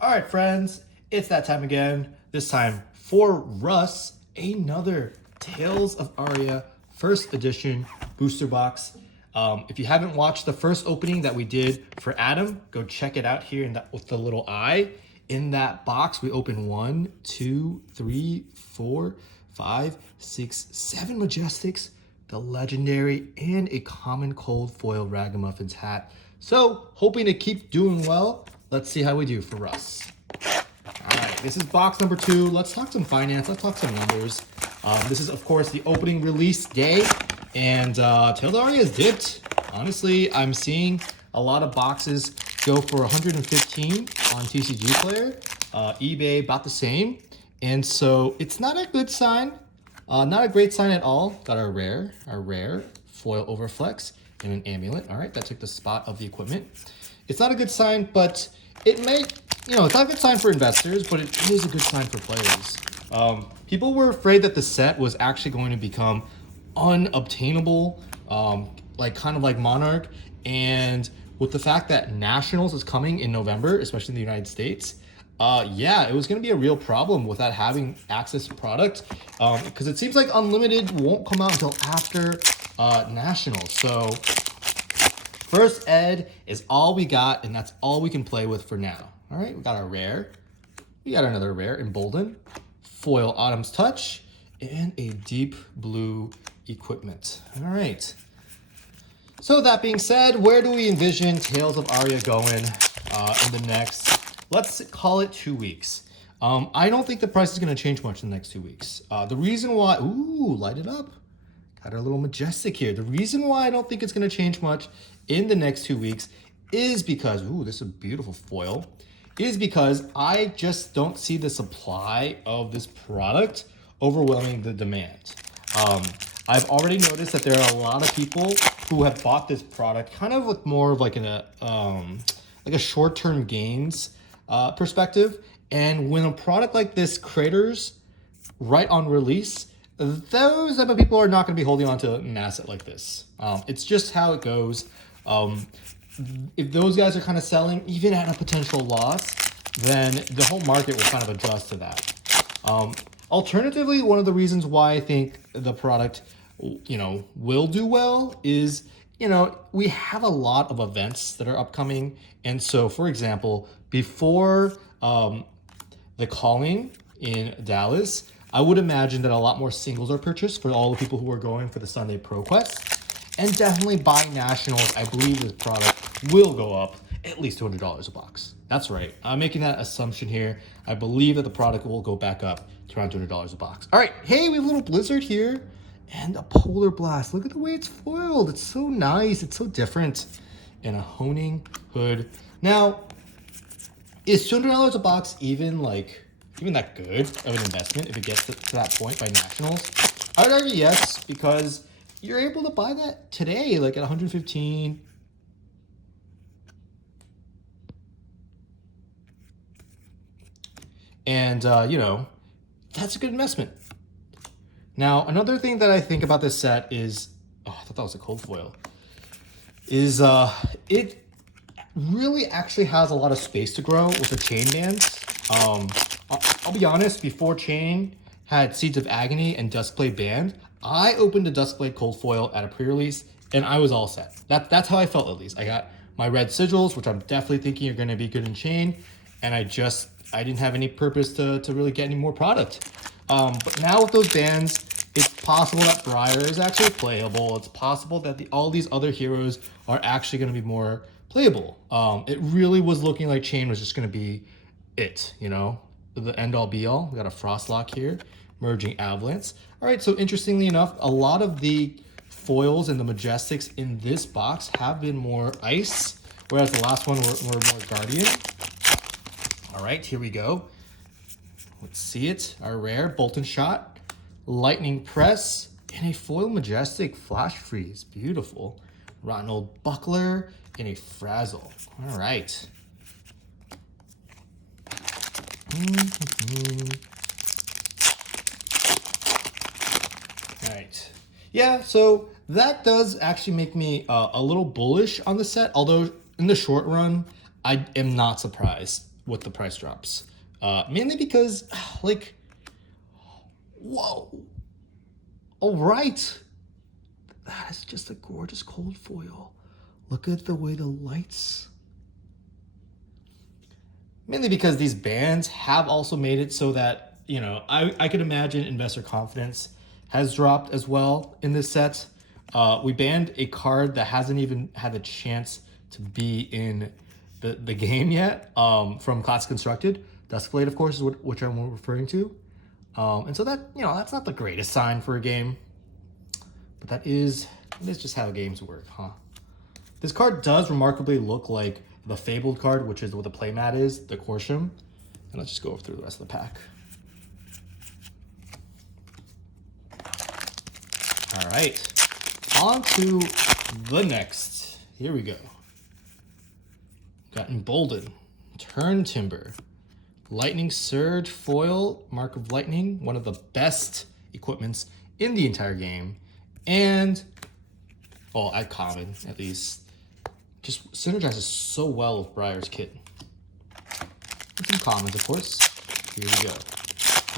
All right, friends, it's that time again. This time for Russ, another Tales of Aria first edition booster box. If you haven't watched the first opening that we did for Adam, go check it out here with the little eye. In that box, we opened 1, 2, 3, 4, 5, 6, 7 Majestics, the legendary, and a common cold foil Ragamuffins hat. So, hoping to keep doing well. Let's see how we do for Russ. All right, this is box number 2. Let's talk some finance. Let's talk some numbers. This is, of course, the opening release day, and Tales of Aria is dipped. Honestly, I'm seeing a lot of boxes go for 115 on TCG Player. eBay about the same, and so it's not a good sign. Not a great sign at all. Got our rare foil overflex, and an amulet. All right, that took the spot of the equipment. It's not a good sign, but it may, it's not a good sign for investors, but it is a good sign for players. People were afraid that the set was actually going to become unobtainable, kind of like Monarch. And with the fact that Nationals is coming in November, especially in the United States, it was going to be a real problem without having access to product, because it seems like Unlimited won't come out until after Nationals. So first ed is all we got, and that's all we can play with for now. All right, we got our rare. We got another rare, Embolden, foil Autumn's Touch, and a deep blue equipment. All right. So that being said, where do we envision Tales of Aria going in the next, let's call it 2 weeks? I don't think the price is going to change much in the next 2 weeks. The reason why, light it up. Got our little Majestic here. The reason why I don't think it's going to change much in the next 2 weeks is because, this is a beautiful foil, is because I just don't see the supply of this product overwhelming the demand. I've already noticed that there are a lot of people who have bought this product kind of with more of like a short-term gains perspective. And when a product like this craters right on release, those type of people are not going to be holding on to an asset like this. It's just how it goes. If those guys are kind of selling, even at a potential loss, then the whole market will kind of adjust to that. Alternatively, one of the reasons why I think the product, will do well is, we have a lot of events that are upcoming. And so, for example, before the calling in Dallas, I would imagine that a lot more singles are purchased for all the people who are going for the Sunday Pro Quest. And definitely by Nationals, I believe this product will go up at least $200 a box. That's right. I'm making that assumption here. I believe that the product will go back up to around $200 a box. All right. Hey, we have a little Blizzard here and a Polar Blast. Look at the way it's foiled. It's so nice. It's so different. And a Honing Hood. Now, is $200 a box even that good of an investment if it gets to that point by Nationals? I would argue yes, because you're able to buy that today, like at 115. And, that's a good investment. Now, another thing that I think about this set is, I thought that was a cold foil, is it really actually has a lot of space to grow with the chain bands. I'll be honest, before chain had Seeds of Agony and Duskblade band, I opened a Duskblade cold foil at a pre-release, and I was all set. That's how I felt, at least. I got my red sigils, which I'm definitely thinking are going to be good in chain, and I didn't have any purpose to really get any more product. But now with those bands, it's possible that Briar is actually playable. It's possible that all these other heroes are actually going to be more playable. It really was looking like chain was just going to be it, the end-all be-all. We got a Frostlock here, merging Avalanche. All right, so interestingly enough, a lot of the foils and the Majestics in this box have been more ice, whereas the last one were more Guardian. All right, here we go. Let's see it. Our rare Bolton Shot, Lightning Press, and a foil Majestic Flash Freeze. Beautiful. Rotten Old Buckler and a Frazzle. All right. All right. Yeah, so that does actually make me a little bullish on the set, although in the short run, I am not surprised. with the price drops. Mainly because, like, whoa. All right. That is just a gorgeous cold foil. Look at the way the lights. Mainly because these bans have also made it so that, you know, I could imagine investor confidence has dropped as well in this set. We banned a card that hasn't even had a chance to be in the game yet, from Classic Constructed. Duskblade, of course, is which I'm referring to. And so that, you know, that's not the greatest sign for a game. But that is just how games work, huh? This card does remarkably look like the Fabled card, which is what the playmat is, the Corsham. And let's just go through the rest of the pack. All right, on to the next. Here we go. Got Embolden, Turn Timber, Lightning Surge Foil, Mark of Lightning, one of the best equipments in the entire game. And, well, at common, at least, just synergizes so well with Briar's kit. And some commons, of course. Here we go.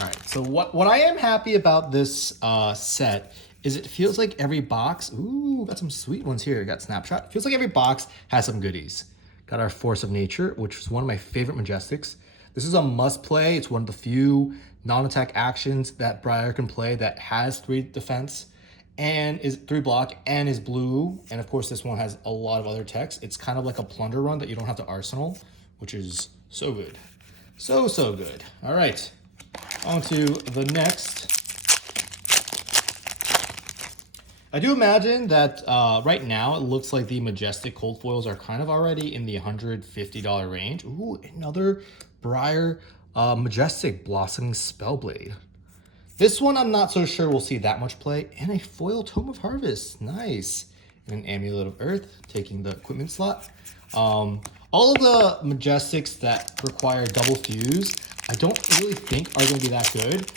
All right, so what I am happy about this set is it feels like every box, ooh, got some sweet ones here. Got Snapshot. Feels like every box has some goodies. Got our Force of Nature, which is one of my favorite Majestics. This is a must play. It's one of the few non-attack actions that Briar can play that has 3 defense and is 3 block and is blue. And of course, this one has a lot of other text. It's kind of like a plunder run that you don't have to arsenal, which is so good. So good. All right, on to the next. I do imagine that right now it looks like the Majestic cold foils are kind of already in the $150 range. Ooh, another Briar Majestic Blossoming Spellblade. This one I'm not so sure we'll see that much play. And a foil Tome of Harvest, nice. And an Amulet of Earth, taking the equipment slot. All of the Majestics that require double fuse, I don't really think are going to be that good.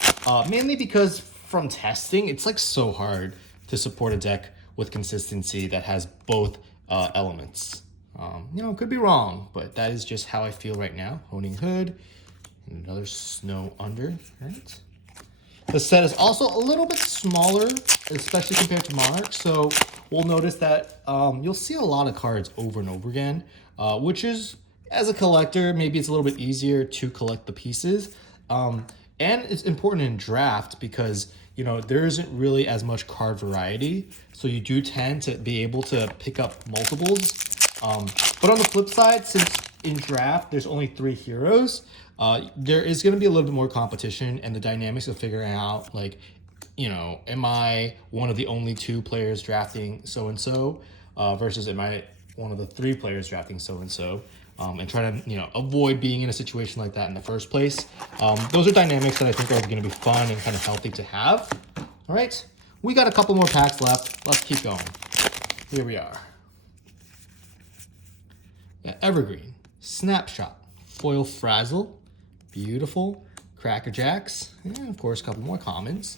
Mainly because from testing, it's like so hard to support a deck with consistency that has both elements. You know, could be wrong, but that is just how I feel right now. Honing Hood, and another Snow Under, right? The set is also a little bit smaller, especially compared to Monarch, so we'll notice that you'll see a lot of cards over and over again, which is, as a collector, maybe it's a little bit easier to collect the pieces. And it's important in draft because, you know, there isn't really as much card variety, so you do tend to be able to pick up multiples. But on the flip side, since in draft there's only 3 heroes, there is going to be a little bit more competition, and the dynamics of figuring out, like, you know, am I one of the only 2 players drafting so-and-so versus am I one of the 3 players drafting so-and-so, and try to, you know, avoid being in a situation like that in the first place. Those are dynamics that I think are going to be fun and kind of healthy to have. All right, we got a couple more packs left. Let's keep going. Here we are. Yeah, Evergreen, Snapshot, Foil Frazzle, beautiful, Cracker Jacks, and of course a couple more commons.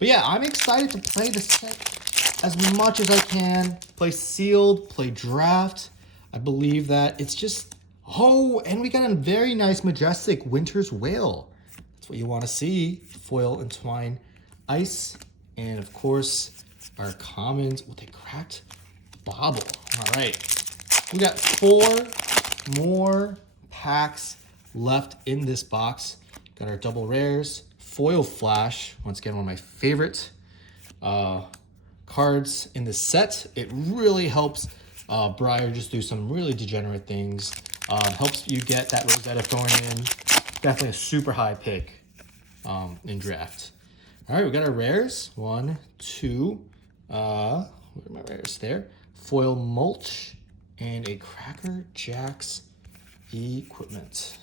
But yeah, I'm excited to play this set as much as I can. Play sealed, play draft. I believe that it's just, oh, and we got a very nice Majestic Winter's Whale. That's what you want to see. Foil Entwine Ice, and of course our commons with a Cracked Bauble. All right, we got 4 more packs left in this box. Got our double rares, Foil Flash, once again, one of my favorite cards in this set. It really helps Briar just do some really degenerate things. Helps you get that Rosetta Thorn in. Definitely a super high pick in draft. All right, we got our rares. 1, 2, where are my rares there? Foil Mulch and a Cracker Jacks equipment.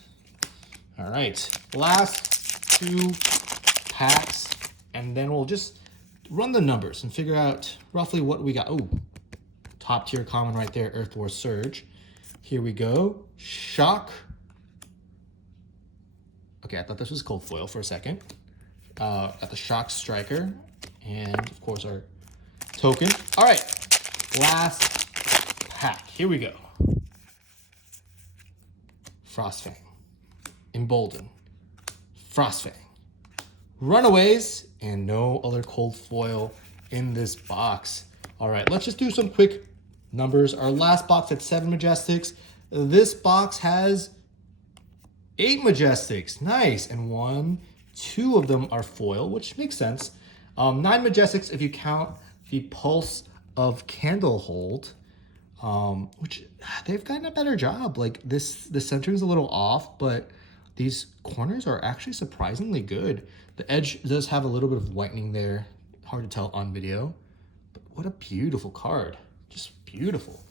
All right, last 2 packs, and then we'll just run the numbers and figure out roughly what we got. Oh, top tier common right there, Earth War Surge. Here we go, Shock. Okay, I thought this was cold foil for a second. Got the Shock Striker, and of course our token. All right, last pack, here we go. Frostfang, Embolden, Frostfang, Runaways, and no other cold foil in this box. All right, let's just do some quick numbers. Our last box had 7 Majestics. This box has 8 Majestics. Nice. And 2 of them are foil, which makes sense. 9 Majestics if you count the Pulse of Candlehold, which they've gotten a better job. Like the centering's a little off, but these corners are actually surprisingly good. The edge does have a little bit of whitening there. Hard to tell on video, but what a beautiful card. Just beautiful.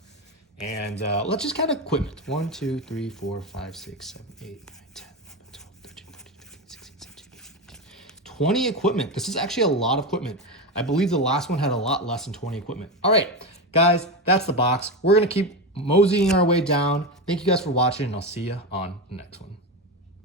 And let's just count equipment. 1, 2, 3, 4, 5, 6, 7, 8, 9, 10, 11, 12, 13, 14, 15, 16, 17, 18, 20 equipment. This is actually a lot of equipment. I believe the last one had a lot less than 20 equipment. All right, guys, that's the box. We're going to keep moseying our way down. Thank you guys for watching, and I'll see you on the next one.